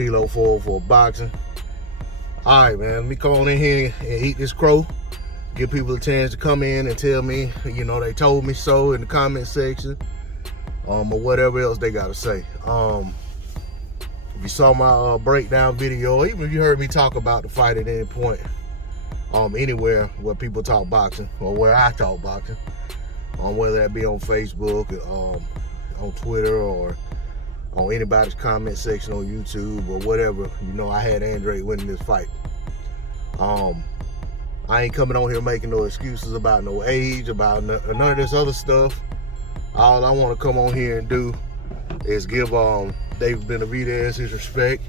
D-Lo 404 Boxing. All right, man, let me call in here and eat this crow. Give people a chance to come in and tell me, you know, they told me so in the comment section, or whatever else they gotta say. If you saw my breakdown video, even if you heard me talk about the fight at any point, anywhere where people talk boxing or where I talk boxing, whether that be on Facebook, on Twitter, or on anybody's comment section on YouTube or whatever, you know, I had Andrade winning this fight. I ain't coming on here making no excuses about no age, about none of this other stuff. All I want to come on here and do is give David Benavidez his respect.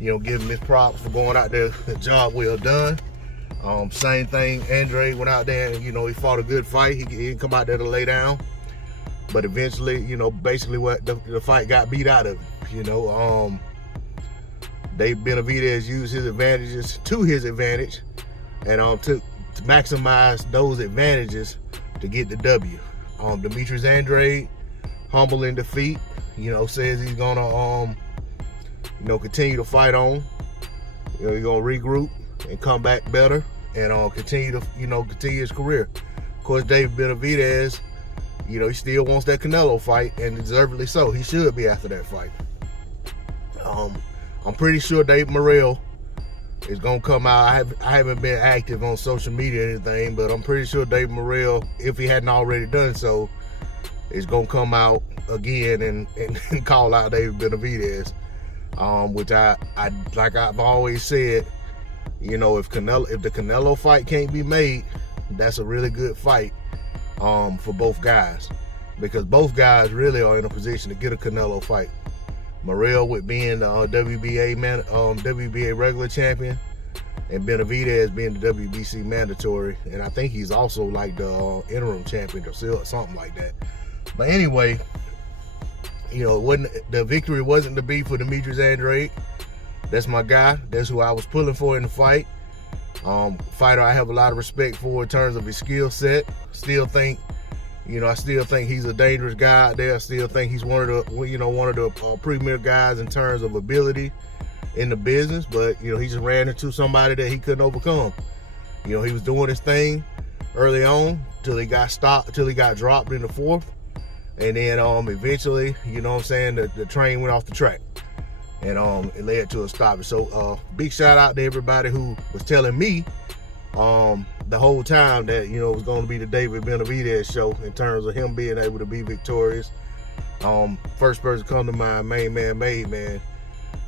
You know, give him his props for going out there, the job well done. Same thing, Andrade went out there and, you know, he fought a good fight. He didn't come out there to lay down. But eventually, you know, basically what the fight got beat out of him. You know, David Benavidez used his advantages to his advantage, and to maximize those advantages to get the W. Demetrius Andrade, humble in defeat, you know, says he's gonna you know, continue to fight on. You know, he's gonna regroup and come back better and continue to, you know, continue his career. Of course, David Benavidez, you know, he still wants that Canelo fight, and deservedly so. He should be after that fight. I'm pretty sure Dave Morrell is gonna come out. I haven't been active on social media or anything, but I'm pretty sure Dave Morrell, if he hadn't already done so, is gonna come out again and call out David Benavidez. Which I like I've always said, you know, if the Canelo fight can't be made, that's a really good fight for both guys, because both guys really are in a position to get a Canelo fight. Morrell with being the WBA regular champion, and Benavidez being the WBC mandatory, and I think he's also like the interim champion or something like that. But anyway, you know, the victory wasn't to be for Demetrius Andrade. That's my guy. That's who I was pulling for in the fight. Fighter I have a lot of respect for in terms of his skill set. Still think, you know, I still think he's a dangerous guy out there. I still think he's one of the, you know, premier guys in terms of ability in the business. But, you know, he just ran into somebody that he couldn't overcome. You know, he was doing his thing early on till he got stopped, till he got dropped in the fourth. And then eventually, you know what I'm saying, the train went off the track. And it led to a stoppage. So big shout out to everybody who was telling me the whole time that, you know, it was going to be the David Benavidez show in terms of him being able to be victorious. First person come to mind, main man, made man.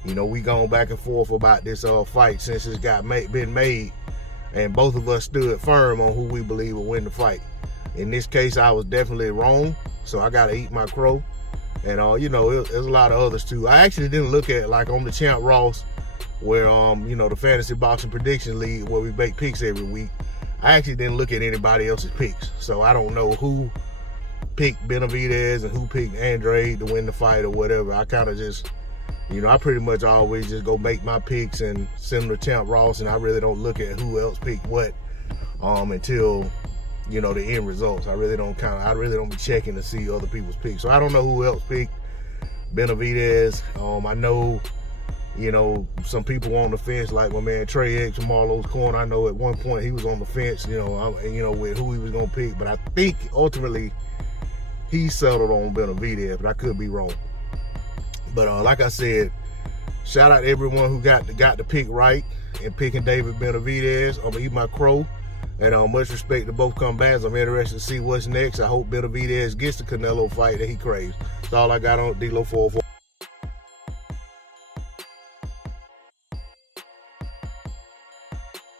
You know, we gone back and forth about this fight since it's been made, and both of us stood firm on who we believe will win the fight. In this case, I was definitely wrong, so I gotta eat my crow. And you know, there's a lot of others too. I actually didn't look at, like, on the Champ Ross, where you know, the Fantasy Boxing Prediction League, where we make picks every week. I actually didn't look at anybody else's picks, so I don't know who picked Benavidez and who picked Andrade to win the fight or whatever. I kind of just, you know, I pretty much always just go make my picks and send them to Champ Ross, and I really don't look at who else picked what until, you know, the end results. I really don't be checking to see other people's picks. So I don't know who else picked Benavidez. I know, you know, some people on the fence, like my man Trey X from Marlowe's Corner. I know at one point he was on the fence, you know, with who he was gonna pick. But I think ultimately he settled on Benavidez, but I could be wrong. But like I said, shout out to everyone who got the pick right and picking David Benavidez. I'm gonna eat my crow. And much respect to both combatants. I'm interested to see what's next. I hope Benavidez gets the Canelo fight that he craves. That's all I got on D-Lo 404.